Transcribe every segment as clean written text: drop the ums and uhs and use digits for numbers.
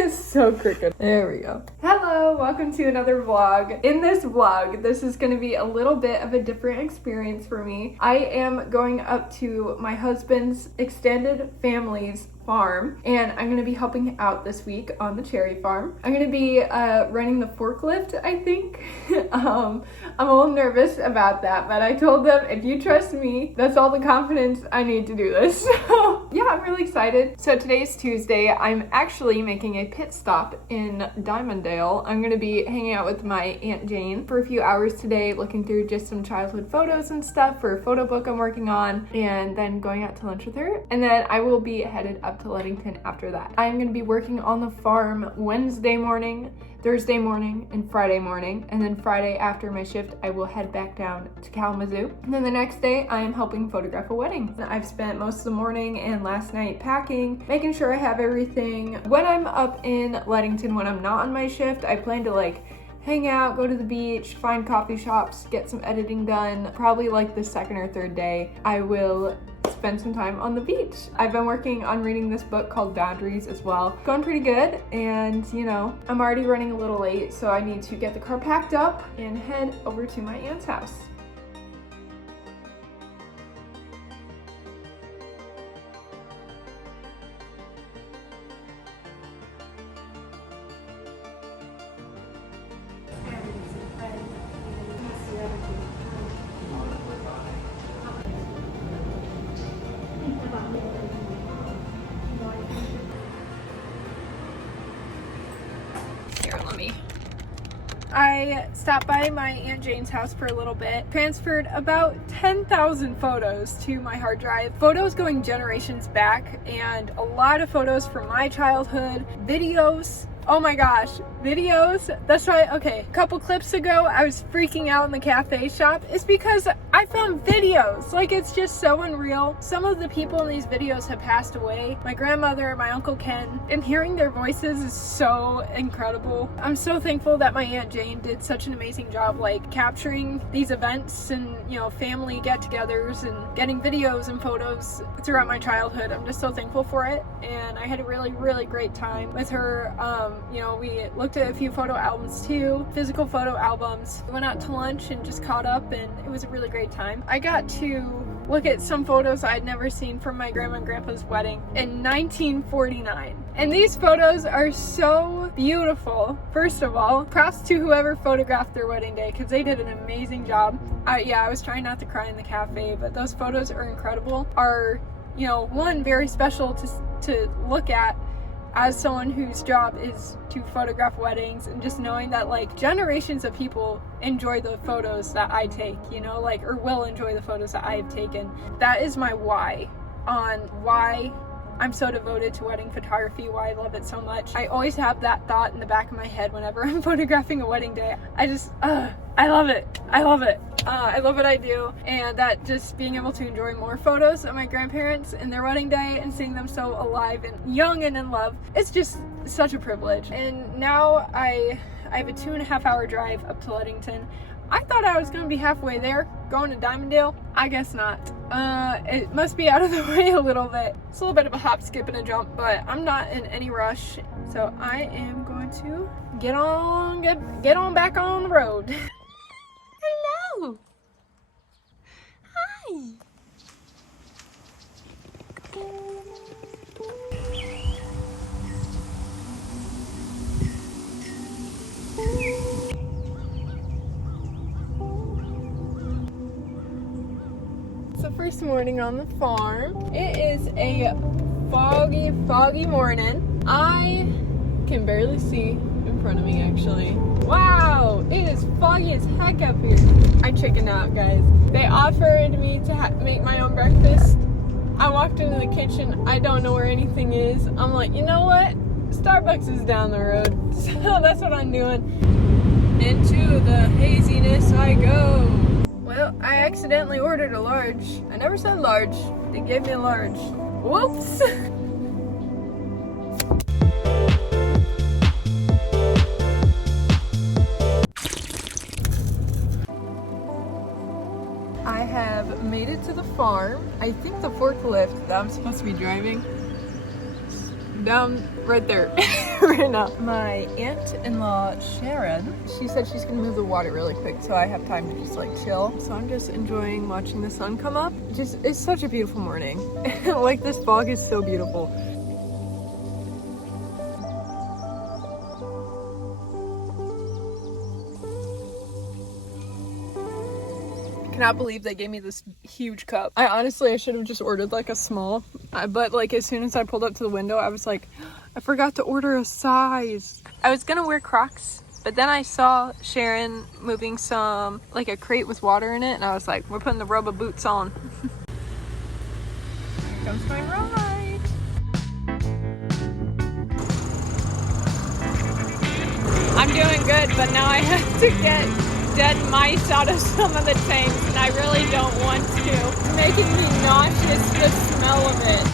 is so crooked. There we go. Hello, welcome to another vlog. In this vlog, this is going to be a little bit of a different experience for me. I am going up to my husband's extended family's farm, and I'm going to be helping out this week on the cherry farm. I'm going to be running the forklift, I think. I'm a little nervous about that, but I told them, if you trust me, that's all the confidence I need to do this. So yeah, I'm really excited. So today's Tuesday. I'm actually making a pit stop in Diamonddale. I'm going to be hanging out with my Aunt Jane for a few hours today, looking through just some childhood photos and stuff for a photo book I'm working on, and then going out to lunch with her. And then I will be headed up to Ludington after that. I'm going to be working on the farm Wednesday morning, Thursday morning, and Friday morning, and then Friday after my shift I will head back down to Kalamazoo. And then the next day I am helping photograph a wedding. I've spent most of the morning and last night packing, making sure I have everything. When I'm up in Ludington, when I'm not on my shift, I plan to hang out, go to the beach, find coffee shops, get some editing done. Probably the second or third day I will spend some time on the beach. I've been working on reading this book called Boundaries as well. Going pretty good, and I'm already running a little late, so I need to get the car packed up and head over to my aunt's house. I stopped by my Aunt Jane's house for a little bit, transferred about 10,000 photos to my hard drive. Photos going generations back, and a lot of photos from my childhood, videos. Oh my gosh, videos. That's why, okay, a couple clips ago, I was freaking out in the cafe shop. It's because I found videos. It's just so unreal. Some of the people in these videos have passed away. My grandmother, my Uncle Ken, and hearing their voices is so incredible. I'm so thankful that my Aunt Jane did such an amazing job, capturing these events and, family get-togethers and getting videos and photos throughout my childhood. I'm just so thankful for it, and I had a really, really great time with her. We looked at a few photo albums too, physical photo albums. We went out to lunch and just caught up, and it was a really great time. I got to look at some photos I'd never seen from my grandma and grandpa's wedding in 1949. And these photos are so beautiful. First of all, props to whoever photographed their wedding day, because they did an amazing job. I was trying not to cry in the cafe, but those photos are incredible. Are, one, very special to look at as someone whose job is to photograph weddings, and just knowing that generations of people enjoy the photos that I take, or will enjoy the photos that I have taken. That is my why on why I'm so devoted to wedding photography, why I love it so much. I always have that thought in the back of my head whenever I'm photographing a wedding day. I love it. I love it. I love what I do, and that just being able to enjoy more photos of my grandparents and their wedding day and seeing them so alive and young and in love, it's just such a privilege. And now I have a 2.5 hour drive up to Ludington. I thought I was going to be halfway there, going to Diamonddale. I guess not. It must be out of the way a little bit. It's a little bit of a hop, skip, and a jump, but I'm not in any rush. So I am going to get on back on the road. Hello. Hi. So first morning on the farm. It is a foggy morning. I can barely see in front of me, actually. Wow, it is foggy as heck up here. I chickened out, guys. They offered me to make my own breakfast. I walked into the kitchen. I don't know where anything is. I'm like, you know what? Starbucks is down the road. So that's what I'm doing. Into the haziness I go. Well, I accidentally ordered a large. I never said large. They gave me a large. Whoops! I have made it to the farm. I think the forklift that I'm supposed to be driving down right there right now. My aunt-in-law Sharon, she said she's gonna move the water really quick so I have time to just like chill. So I'm just enjoying watching the sun come up. It's such a beautiful morning. Like this fog is so beautiful. Cannot believe they gave me this huge cup. I should have just ordered like a small, but like as soon as I pulled up to the window, I was like, I forgot to order a size. I was gonna wear Crocs, but then I saw Sharon moving some, like a crate with water in it, and I was like, we're putting the rubber boots on. Here comes my ride. I'm doing good, but now I have to get dead mice out of some of the tanks, and I really don't want to. It's making me nauseous, the smell of it.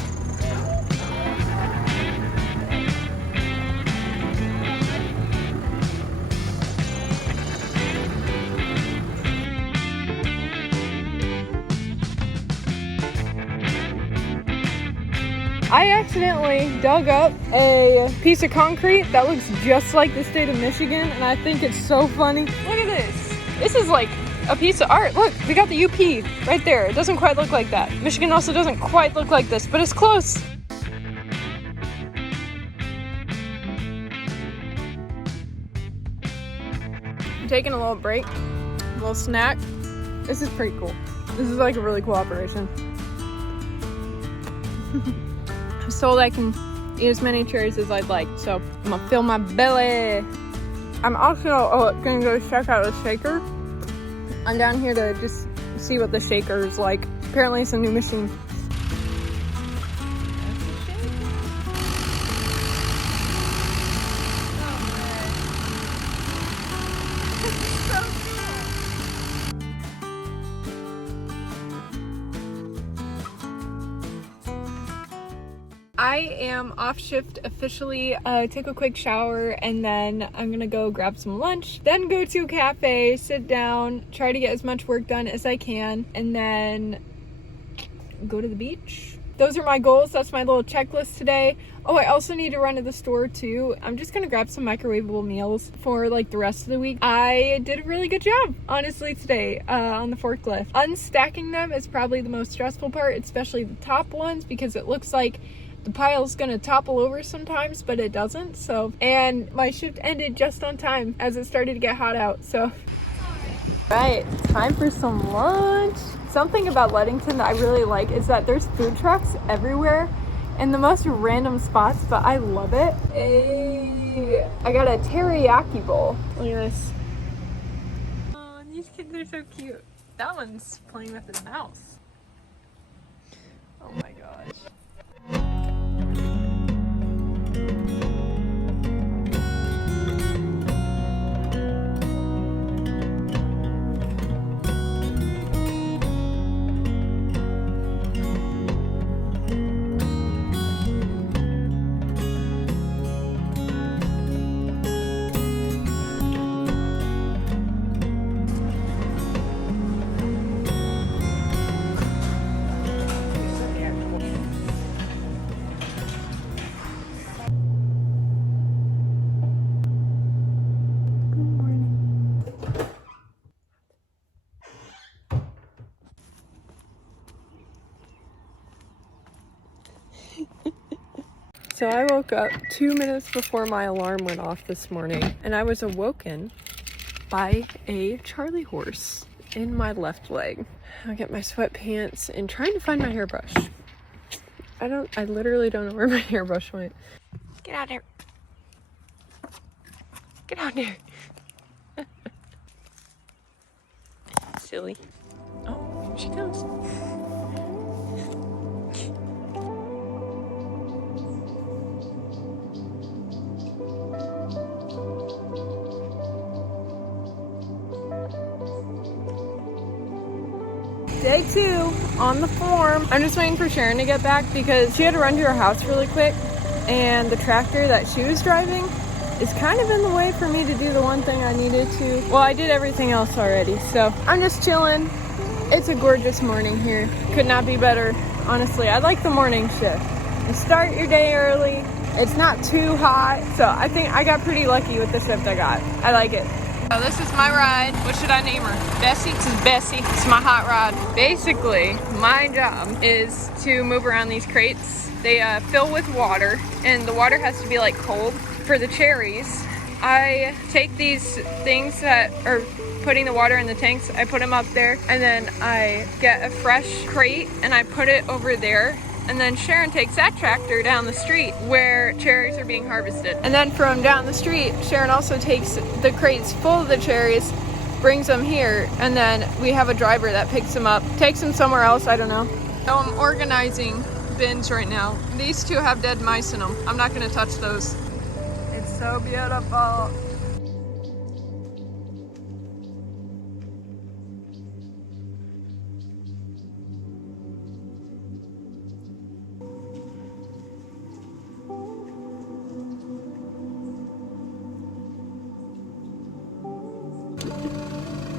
I accidentally dug up a piece of concrete that looks just like the state of Michigan, and I think it's so funny. Look at this. This is like a piece of art. Look, we got the UP right there. It doesn't quite look like that. Michigan also doesn't quite look like this, but it's close. I'm taking a little break, a little snack. This is pretty cool. This is like a really cool operation. I'm told I can eat as many cherries as I'd like, so I'm gonna fill my belly. I'm also gonna go check out a shaker. I'm down here to just see what the shaker is like. Apparently it's a new machine. I am off shift officially. Took a quick shower and then I'm gonna go grab some lunch, then go to a cafe, sit down, try to get as much work done as I can, and then go to the beach. Those are my goals. That's my little checklist today. Oh, I also need to run to the store too. I'm just gonna grab some microwavable meals for like the rest of the week. I did a really good job, honestly, today on the forklift. Unstacking them is probably the most stressful part, especially the top ones, because it looks like the pile's gonna topple over sometimes, but it doesn't. So, and my shift ended just on time as it started to get hot out. So, right, time for some lunch. Something about Ludington that I really like is that there's food trucks everywhere in the most random spots, but I love it. Hey, I got a teriyaki bowl. Look at this. Oh, these kids are so cute. That one's playing with his mouse. Oh my gosh. So I woke up 2 minutes before my alarm went off this morning, and I was awoken by a Charlie horse in my left leg. I'll get my sweatpants and trying to find my hairbrush. I literally don't know where my hairbrush went. Get out there. Get out there. Silly. Oh, here she comes. Day 2 on the farm. I'm just waiting for Sharon to get back because she had to run to her house really quick, and the tractor that she was driving is kind of in the way for me to do the one thing I needed to. Well, I did everything else already, so I'm just chilling. It's a gorgeous morning here. Could not be better, honestly. I like the morning shift. You start your day early, It's not too hot, so I think I got pretty lucky with the Swift I got. I like it. So this is my ride. What should I name her? Bessie? This is Bessie. It's my hot rod. Basically, my job is to move around these crates. They fill with water, and the water has to be like cold. For the cherries, I take these things that are putting the water in the tanks, I put them up there, and then I get a fresh crate and I put it over there. And then Sharon takes that tractor down the street where cherries are being harvested. And then from down the street, Sharon also takes the crates full of the cherries, brings them here, and then we have a driver that picks them up, takes them somewhere else, I don't know. So I'm organizing bins right now. These two have dead mice in them. I'm not gonna touch those. It's so beautiful.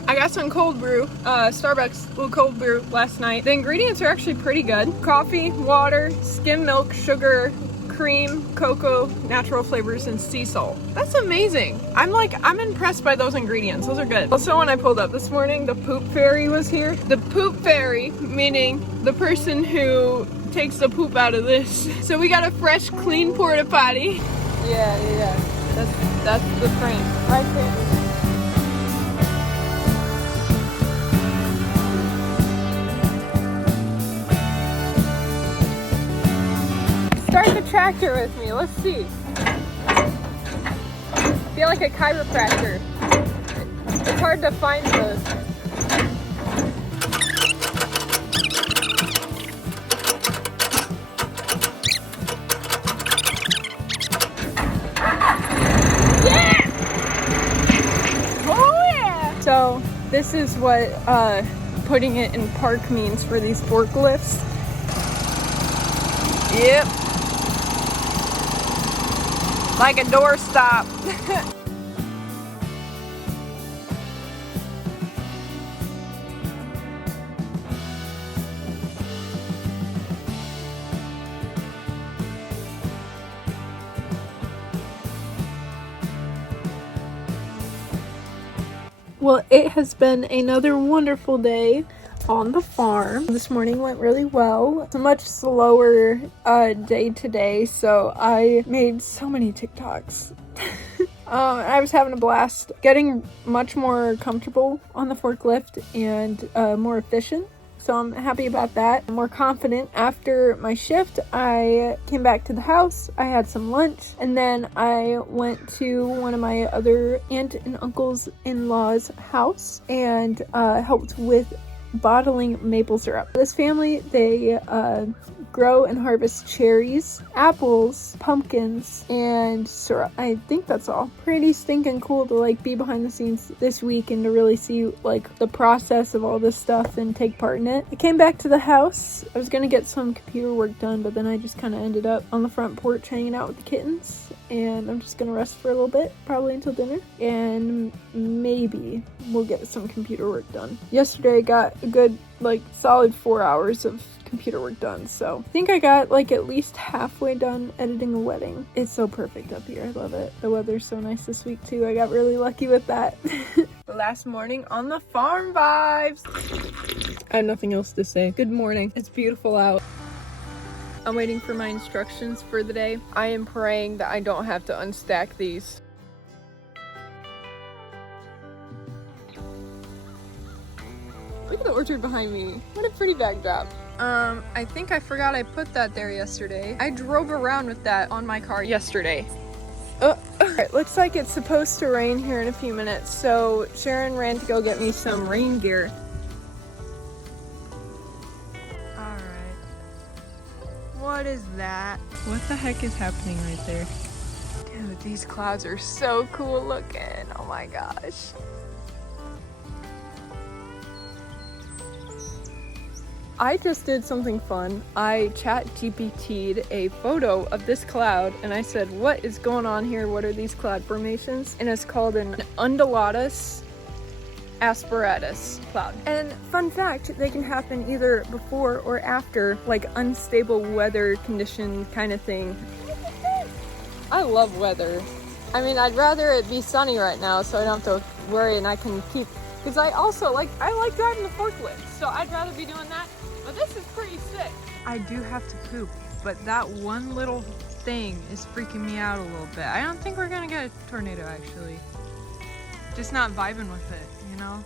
I got some cold brew, Starbucks little cold brew last night. The ingredients are actually pretty good. Coffee, water, skim milk, sugar, cream, cocoa, natural flavors, and sea salt. That's amazing. I'm impressed by those ingredients. Those are good. Also, when I pulled up this morning, the poop fairy was here. The poop fairy, meaning the person who takes the poop out of this. So we got a fresh, clean porta potty. Yeah. That's the frame right there. Start the tractor with me. Let's see. Feel like a chiropractor. It's hard to find those. Yeah! Oh yeah! So this is what putting it in park means for these forklifts. Yep. Like a doorstop. Well, it has been another wonderful day on the farm. This morning went really well. It's a much slower day today, so I made so many TikToks. I was having a blast, getting much more comfortable on the forklift and more efficient. So I'm happy about that. I'm more confident. After my shift, I came back to the house. I had some lunch, and then I went to one of my other aunt and uncle's in-laws' house and helped with bottling maple syrup. This family, they grow and harvest cherries, apples, pumpkins, and syrup. I think that's all. Pretty stinking cool to like be behind the scenes this week and to really see like the process of all this stuff and take part in it. I came back to the house. I was gonna get some computer work done, but then I just kind of ended up on the front porch hanging out with the kittens, and I'm just gonna rest for a little bit, probably until dinner, and maybe we'll get some computer work done. Yesterday I got a good like solid 4 hours of computer work done, so I think I got like at least halfway done editing a wedding. It's so perfect up here. I love it. The weather's so nice this week too. I got really lucky with that. Last morning on the farm vibes. I have nothing else to say. Good morning. It's beautiful out. I'm waiting for my instructions for the day. I am praying that I don't have to unstack these. Look at the orchard behind me. What a pretty backdrop. I think I forgot I put that there yesterday. I drove around with that on my car yesterday. Alright, looks like it's supposed to rain here in a few minutes, so Sharon ran to go get me some rain gear. Alright. What is that? What the heck is happening right there? Dude, these clouds are so cool looking. Oh my gosh. I just did something fun. I ChatGPT'd a photo of this cloud and I said, what is going on here? What are these cloud formations? And it's called an undulatus asperatus cloud. And fun fact, they can happen either before or after like unstable weather condition kind of thing. I love weather. I mean, I'd rather it be sunny right now so I don't have to worry and I can keep, because I like driving the forklift, so I'd rather be doing that, but this is pretty sick. I do have to poop, but that one little thing is freaking me out a little bit. I don't think we're gonna get a tornado actually. Just not vibing with it, you know?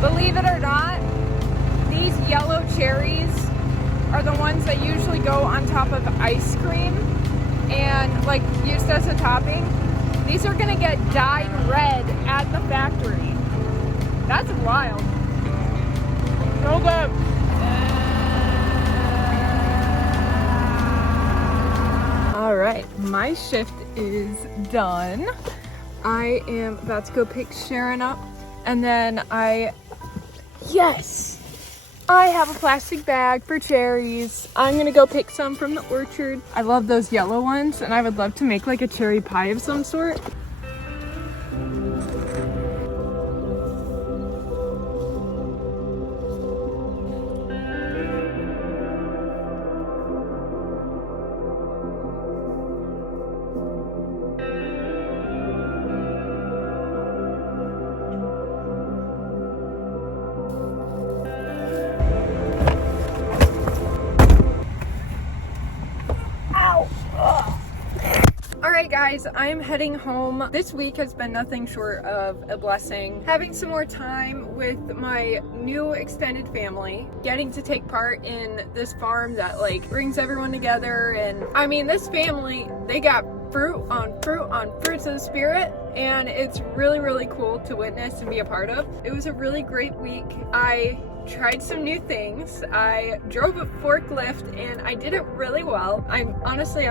Believe it or not, these yellow cherries are the ones that usually go on top of ice cream and like used as a topping. These are gonna get dyed red at the factory. That's wild. So good. All right, my shift is done. I am about to go pick Sharon up, and then yes, I have a plastic bag for cherries. I'm gonna go pick some from the orchard. I love those yellow ones, and I would love to make like a cherry pie of some sort. Alright guys, I'm heading home. This week has been nothing short of a blessing. Having some more time with my new extended family, getting to take part in this farm that like brings everyone together, and I mean this family, they got fruit on fruits of the spirit, and it's really, really cool to witness and be a part of. It was a really great week. I tried some new things. I drove a forklift and I did it really well. I'm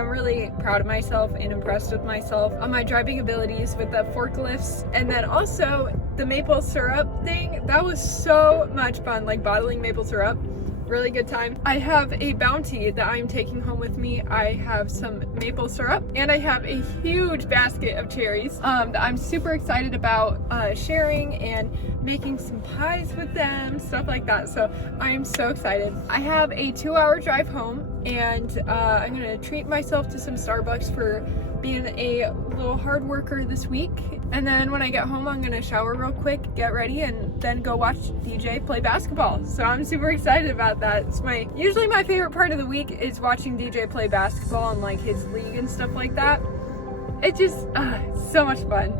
really proud of myself and impressed with myself on my driving abilities with the forklifts. And then also the maple syrup thing, that was so much fun, like bottling maple syrup. Really good time. I have a bounty that I'm taking home with me. I have some maple syrup and I have a huge basket of cherries that I'm super excited about sharing and making some pies with them, stuff like that. So I am so excited. I have a 2-hour drive home, and I'm gonna treat myself to some Starbucks for being a little hard worker this week. And then when I get home, I'm gonna shower real quick, get ready, and then go watch DJ play basketball. So I'm super excited about that. It's usually my favorite part of the week is watching DJ play basketball and like his league and stuff like that. It's just so much fun.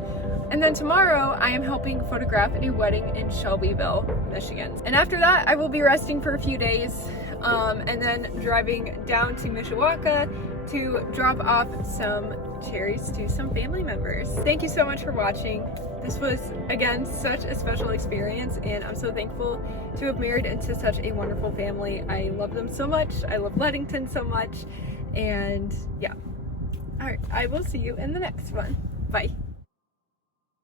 And then tomorrow I am helping photograph a wedding in Shelbyville, Michigan. And after that, I will be resting for a few days, and then driving down to Mishawaka to drop off some cherries to some family members. Thank you so much for watching. This was, again, such a special experience, and I'm so thankful to have married into such a wonderful family. I love them so much. I love Ludington so much. And yeah. All right, I will see you in the next one. Bye.